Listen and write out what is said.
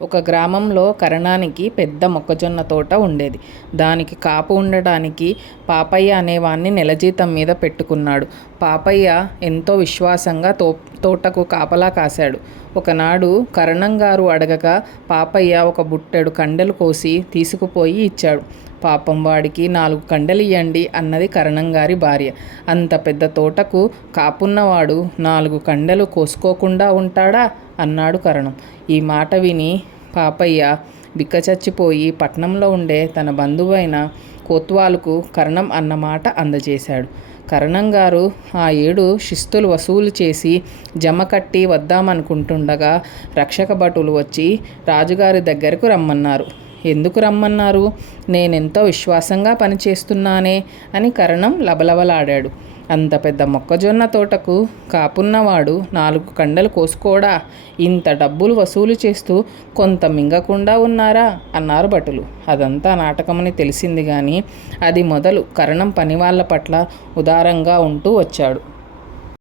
ఒక గ్రామంలో కరణానికి పెద్ద మొక్కజొన్న తోట ఉండేది. దానికి కాపు ఉండడానికి పాపయ్య అనేవాణ్ణి నెలజీతం మీద పెట్టుకున్నాడు. పాపయ్య ఎంతో విశ్వాసంగా తోటకు కాపలా కాశాడు. ఒకనాడు కరణం గారు అడగగా పాపయ్య ఒక బుట్టెడు కండెలు కోసి తీసుకుపోయి ఇచ్చాడు. పాపం వాడికి 4 కండెలు ఇయ్యండి అన్నది కరణం గారి భార్య. అంత పెద్ద తోటకు కాపున్నవాడు 4 కండెలు కోసుకోకుండా ఉంటాడా అన్నాడు కరణం. ఈ మాట విని పాపయ్య బిక్కచచ్చిపోయి పట్నంలో ఉండే తన బంధువైన కోత్వాలుకు కరణం అన్న మాట అందజేశాడు. కరణం గారు ఆ ఏడు శిస్తులు వసూలు చేసి జమ కట్టి వద్దామనుకుంటుండగా రక్షక భటులు వచ్చి రాజుగారి దగ్గరకు రమ్మన్నారు. ఎందుకు రమ్మన్నారు? నేనెంతో విశ్వాసంగా పనిచేస్తున్నానే అని కరణం లబలబలాడాడు. అంత పెద్ద మొక్కజొన్న తోటకు కాపున్నవాడు 4 కండలు కోసుకోడా? ఇంత డబ్బులు వసూలు చేస్తూ కొంత మింగకుండా ఉన్నారా అన్నారు భటులు. అదంతా నాటకమని తెలిసింది కానీ అది మొదలు కరణం పనివాళ్ల పట్ల ఉదారంగా ఉంటూ వచ్చాడు.